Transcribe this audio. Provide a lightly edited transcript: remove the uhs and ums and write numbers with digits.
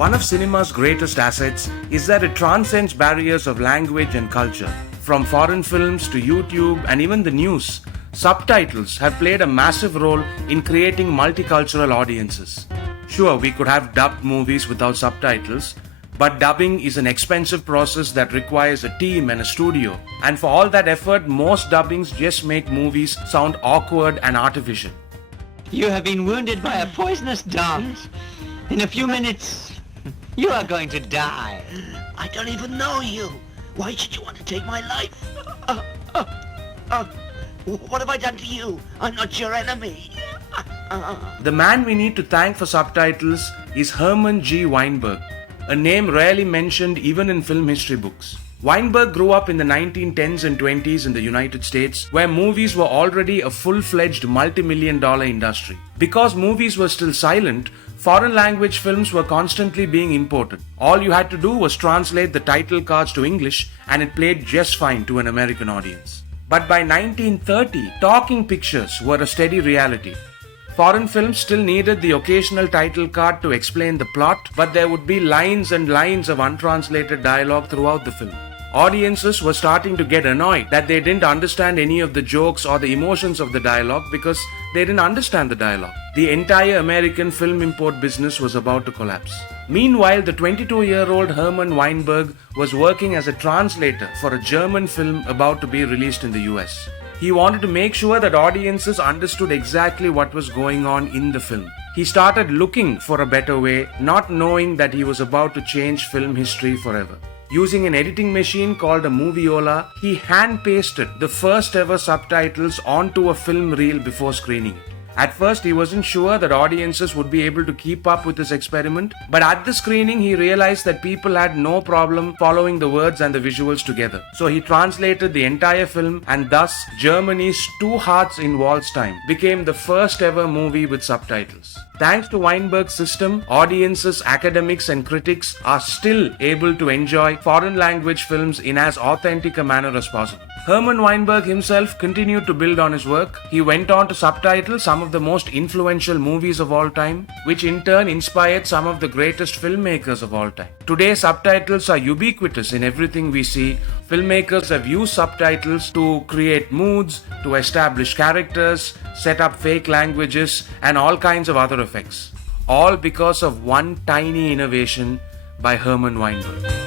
One of cinema's greatest assets is that it transcends barriers of language and culture. From foreign films to YouTube and even the news, subtitles have played a massive role in creating multicultural audiences. Sure, we could have dubbed movies without subtitles, but dubbing is an expensive process that requires a team and a studio. And for all that effort, most dubbings just make movies sound awkward and artificial. You have been wounded by a poisonous dart. In a few minutes, you are going to die. I don't even know you. Why should you want to take my life? What have I done to you? I'm not your enemy. The man we need to thank for subtitles is Herman G. Weinberg, a name rarely mentioned even in film history books. Weinberg grew up in the 1910s and 20s in the United States, where movies were already a full-fledged multi-million-dollar industry. Because movies were still silent, foreign language films were constantly being imported. All you had to do was translate the title cards to English and it played just fine to an American audience. But by 1930, talking pictures were a steady reality. Foreign films still needed the occasional title card to explain the plot, but there would be lines and lines of untranslated dialogue throughout the film. Audiences were starting to get annoyed that they didn't understand any of the jokes or the emotions of the dialogue because they didn't understand the dialogue. The entire American film import business was about to collapse. Meanwhile, the 22-year-old Herman Weinberg was working as a translator for a German film about to be released in the US. He wanted to make sure that audiences understood exactly what was going on in the film. He started looking for a better way, not knowing that he was about to change film history forever. Using an editing machine called a Moviola, he hand-pasted the first ever subtitles onto a film reel before screening it. At first, he wasn't sure that audiences would be able to keep up with this experiment, but at the screening, he realized that people had no problem following the words and the visuals together. So he translated the entire film, and thus, Germany's Two Hearts in Waldstein became the first ever movie with subtitles. Thanks to Weinberg's system, audiences, academics, and critics are still able to enjoy foreign language films in as authentic a manner as possible. Herman Weinberg himself continued to build on his work. He went on to subtitle some of the most influential movies of all time, which in turn inspired some of the greatest filmmakers of all time. Today, subtitles are ubiquitous in everything we see. Filmmakers have used subtitles to create moods, to establish characters, set up fake languages, and all kinds of other effects. All because of one tiny innovation by Herman Weinberg.